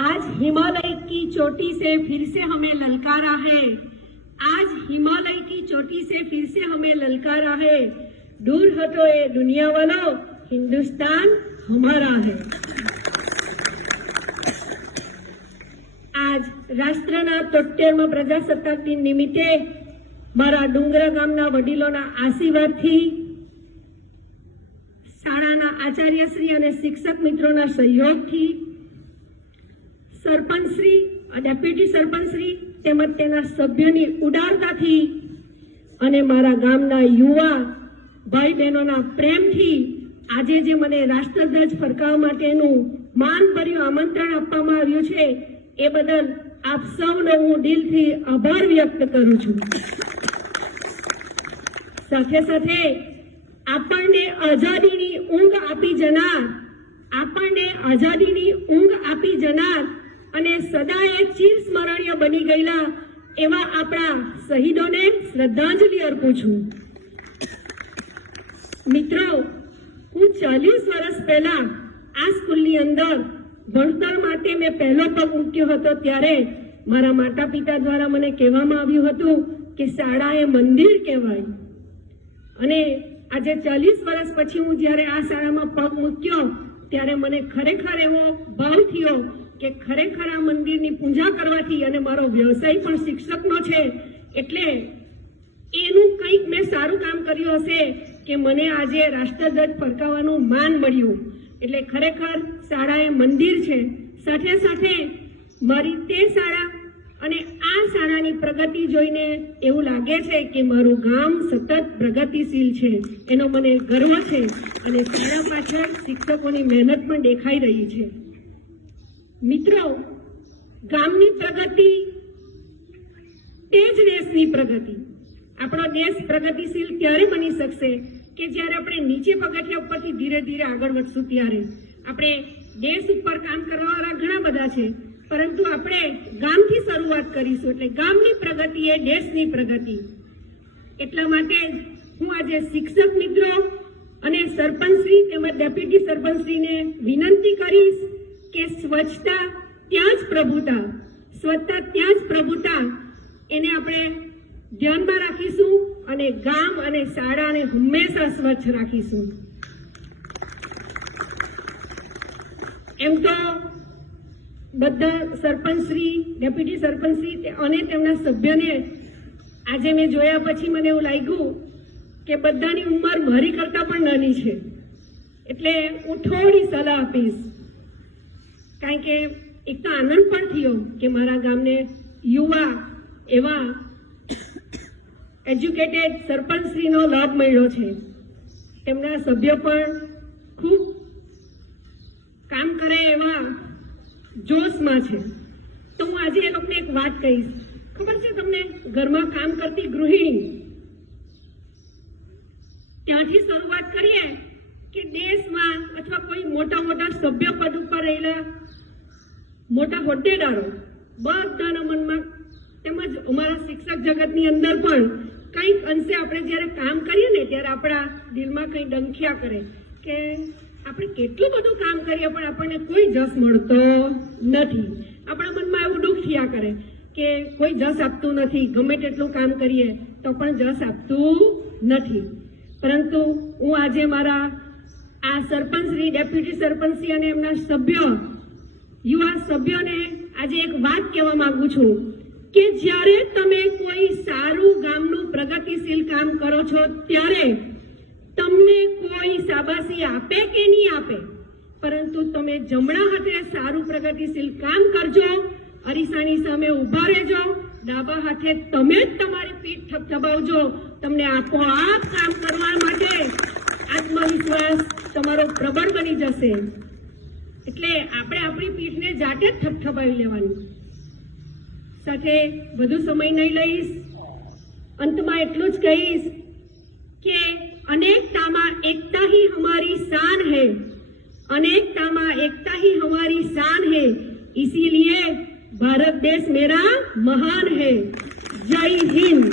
आज हिमालय की चोटी से फिर से हमें ललकारा है। आज हिमालय की चोटी से फिर से हमें ललकारा है। दूर हटो ये दुनिया वालों, हिंदुस्तान हमारा है। आज राष्ट्रना 73 प्रजासत्ताक दिन निमित्ते मारा डुंगरा गामना वडीलोना आशीर्वादथी शाळाना आचार्यश्री अने शिक्षक मित्रोना सहयोगथी सरपंचश्री, डेप्यूटी सरपंचश्री તેમજ તેના સભ્યોની ઉદારતાથી અને મારા ગામના યુવા ભાઈ બહેનોના પ્રેમથી આજે જે મને રાષ્ટ્રધ્વજ ફરકાવવા માટેનું માનભર્યું આમંત્રણ આપવામાં આવ્યું છે એ બદલ આપ સૌનો હું દિલથી આભાર વ્યક્ત કરું છું। સાથે સાથે આપણને આઝાદીની ઊંઘ આપી જનાર, આપણને આઝાદીની ઊંઘ આપી જનાર અને સદાય ચિરસ્મરણીય બની ગયેલા એવા આપણા શહીદોને શ્રદ્ધાંજલિ અર્પું છું। મિત્રો, હું 40 વર્ષ પહેલા આ સ્કૂલની અંદર ભણતર માટે મેં પહેલો પગ મૂક્યો હતો ત્યારે મારા માતા પિતા દ્વારા મને કહેવામાં આવ્યું હતું કે શાળા એ મંદિર કહેવાય અને આજે 40 વર્ષ પછી હું જ્યારે આ શાળામાં પગ મૂક્યો ત્યારે મને ખરેખર એવો ભાવ થયો કે ખરેખર આ મંદિરની પૂજા કરવાથી અને મારો વ્યવસાય પણ શિક્ષકનો છે એટલે એનું કંઈક મેં સારું કામ કર્યું હશે કે મને આજે રાષ્ટ્રધ્વજ ફરકાવવાનું માન મળ્યું। એટલે ખરેખર શાળા એ મંદિર છે। સાથે સાથે મારી તે શાળા અને આ શાળાની પ્રગતિ જોઈને એવું લાગે છે કે મારું ગામ સતત પ્રગતિશીલ છે, એનો મને ગર્વ છે અને શાળા પાછળ શિક્ષકોની મહેનત પણ દેખાઈ રહી છે। મિત્રો, ગામની પ્રગતિ તે જ દેશની પ્રગતિ। આપણો દેશ પ્રગતિશીલ ત્યારે બની શકશે કે જ્યારે આપણે નીચે પગથિયા ઉપરથી ધીરે ધીરે આગળ વધશું ત્યારે। આપણે દેશ ઉપર કામ કરવાવાળા ઘણા બધા છે પરંતુ આપણે ગામથી શરૂઆત કરીશું એટલે ગામની પ્રગતિ એ દેશની પ્રગતિ। એટલા માટે હું આજે શિક્ષક મિત્રો અને સરપંચશ્રી તેમજ ડેપ્યુટી સરપંચશ્રીને વિનંતી કરીશ કે સ્વચ્છતા ત્યાં જ પ્રભુતા, સ્વચ્છતા ત્યાં જ પ્રભુતા એને આપણે ધ્યાનમાં રાખીશું અને ગામ અને શાળાને હંમેશા સ્વચ્છ રાખીશું। એમ તો બધા સરપંચશ્રી, ડેપ્યુટી સરપંચશ્રી અને તેમના સભ્યોને આજે મેં જોયા પછી મને એવું લાગ્યું કે બધાની ઉંમર મારી કરતાં પણ નાની છે એટલે હું થોડી સલાહ આપીશ। કારણ કે એક તો આનંદ પણ થયો કે મારા ગામને યુવા એવા એજ્યુકેટેડ સરપંચશ્રીનો લાભ મળ્યો છે। તેમના સભ્યો પણ ખૂબ કામ કરે એવા જોશમાં છે। તો હું આજે એ લોકોને એક વાત કહીશ। ખબર છે તમને, ઘરમાં કામ કરતી ગૃહિણી ત્યાંથી શરૂઆત કરીએ કે દેશમાં અથવા કોઈ મોટા મોટા સભ્ય પદ ઉપર રહેલા મોટા હોદ્દેદારો બધાના મનમાં તેમજ અમારા શિક્ષક જગતની અંદર પણ કંઈક અંશે આપણે જ્યારે કામ કરીએ ને ત્યારે આપણા દિલમાં કંઈ ડંખ્યા કરે કે આપણે કેટલું બધું કામ કરીએ પણ આપણને કોઈ જસ મળતો નથી। આપણા મનમાં એવું દુઃખ થયા કરે કે કોઈ જસ આપતું નથી, ગમે તેટલું કામ કરીએ તો પણ જસ આપતું નથી। પરંતુ હું આજે મારા આ સરપંચશ્રી, ડેપ્યુટી સરપંચશ્રી અને એમના સભ્યો, યુવા સભ્યોને આજે એક વાત કહેવા માંગુ છું કે જ્યારે તમે કોઈ સારું ગામનું પ્રગતિશીલ કામ કરો છો ત્યારે તમને કોઈ શાબાશી આપે કે નહીં આપે, પરંતુ તમે જમણા હાથે સારું પ્રગતિશીલ કામ કરજો, અરીસાની સામે ઊભા રહેજો, ડાબા હાથે તમે જ તમારી પીઠ થપથપાવજો, તમને આપોઆપ કામ કરવા માટે આત્મવિશ્વાસ તમારો પ્રબળ બની જશે। એટલે આપણે આપણી પીઠને જાતે જ થપથપાવી લેવાની। સાથે વધુ સમય નહીં લઈશ, અંતમાં એટલું જ કહીશ કે अनेकताમાં एकता ही हमारी शान है, अनेकताમાં एकता ही हमारी शान है, इसीलिए भारत देश मेरा महान है। जय हिंद।